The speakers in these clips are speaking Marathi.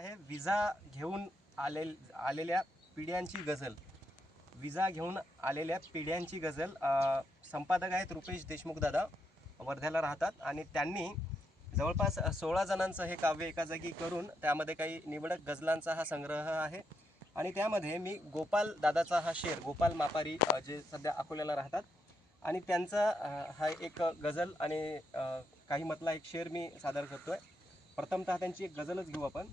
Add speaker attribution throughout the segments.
Speaker 1: आहे विजा घेऊन आले आलेल्या पिढ्यांची गझल. विजा घेऊन आलेल्या पिढ्यांची गझल संपादक आहेत रुपेश देशमुख दादा वर्ध्याला राहतात आणि त्यांनी जवळपास सोळा जणांचं हे काव्य एका जागी करून त्यामध्ये काही निवडक गझलांचा हा संग्रह आहे. आणि त्यामध्ये मी गोपाल दादाचा हा शेर गोपाल मापारी जे सध्या अकोल्याला राहतात. आणि त्यांचा हा एक गझल आणि काही मतला एक शेर मी सादर करतो आहे प्रथमतः त्यांची एक गझलच घेऊ आपण.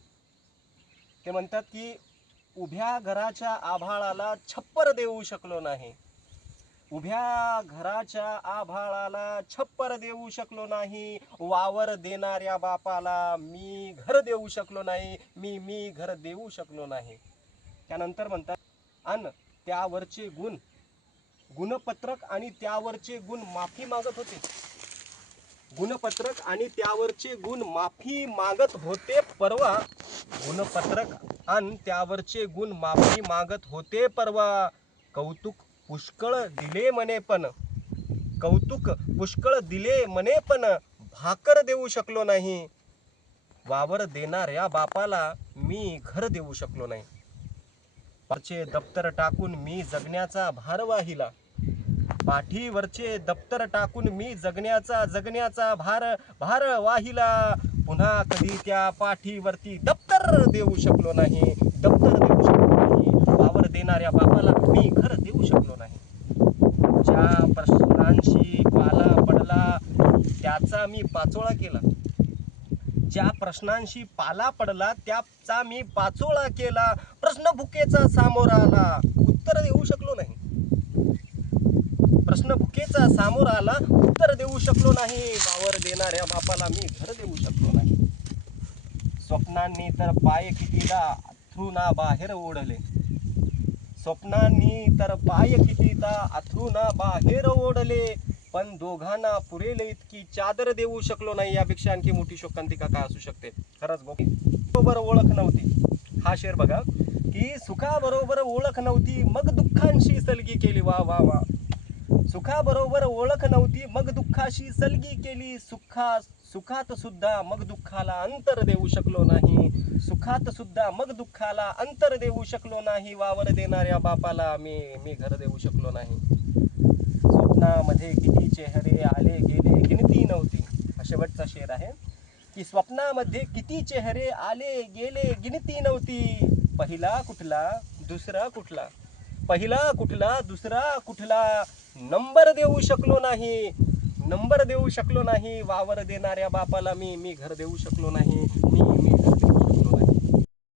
Speaker 1: ते म्हणतात की उभ्या घराच्या आभाळाला छप्पर देऊ शकलो नाही. उभ्या घराच्या आभाळाला छप्पर देऊ शकलो नाही. वावर देणाऱ्या बापाला मी घर देऊ शकलो नाही. मी मी घर देऊ शकलो नाही. त्यानंतर म्हणतात अन त्यावरचे गुण गुणपत्रक आणि त्यावरचे गुण माफी मागत होते. गुणपत्रक आणि त्यावरचे गुण माफी मागत होते परवा. गुणपत्रक आणि त्यावरचे गुण माफी मागत होते परवा. कौतुक पुष्कळ दिले म्हणे पण. कौतुक पुष्कळ दिले म्हणे पण. भाकर देऊ शकलो नाही. वावर देणाऱ्या बापाला मी घर देऊ शकलो नाही. पाचे दप्तर टाकून मी जगण्याचा भार वाहिला पाठीवरचे दप्तर टाकून मी जगण्याचा जगण्याचा भार भार वाहिला. पुन्हा कधी त्या पाठीवरती दप्तर देऊ शकलो नाही. दप्तर देऊ शकलो नाही. वावर देणाऱ्या बापाला मी घर देऊ शकलो नाही. ज्या प्रश्नांशी पाला पडला त्याचा मी पाचोळा केला. ज्या प्रश्नांशी पाला पडला त्याचा मी पाचोळा केला. प्रश्न भुकेचा सामोरा आला. उत्तर देऊ शकलो प्रश्न भुकेचा सामोर आला उत्तर देऊ शकलो नाही. वावर देणाऱ्या बापाला मी घर देऊ शकलो नाही. स्वप्नांनी तर पाय कितीदा अथरुना बाहेर ओढले. स्वप्नांनी तर पाय कितीदा अथरुना बाहेर ओढले. पण दोघांना पुरेल इतकी चादर देऊ शकलो नाही. यापेक्षा आणखी मोठी शोकांतिका काय असू शकते? खरंच गो बरोबर ओळख नव्हती. हा शेर बघा की सुखाबरोबर ओळख नव्हती. मग दुःखांशी सलगी केली. वा वा वा. सुखाबरोबर ओळख नव्हती मग दुःखाशी सलगी केली. सुखा सुखात सुद्धा मग दुःखाला अंतर देऊ शकलो नाही. सुखात सुद्धा मग दुःखाला अंतर देऊ शकलो नाही. वावर देणाऱ्या बापाला मी मी घर देऊ शकलो नाही. स्वप्नामध्ये किती चेहरे आले गेले गिनती नव्हती. हा शेवटचा शेर आहे. की स्वप्नामध्ये किती चेहरे आले गेले गिनती नव्हती. पहिला कुठला दुसरा कुठला? पहिला कुठला दुसरा कुठला नंबर देऊ शकलो नाही. नंबर देऊ शकलो नाही. वावर देणाऱ्या बापाला मी मी घर देऊ शकलो नाही. मी मी घर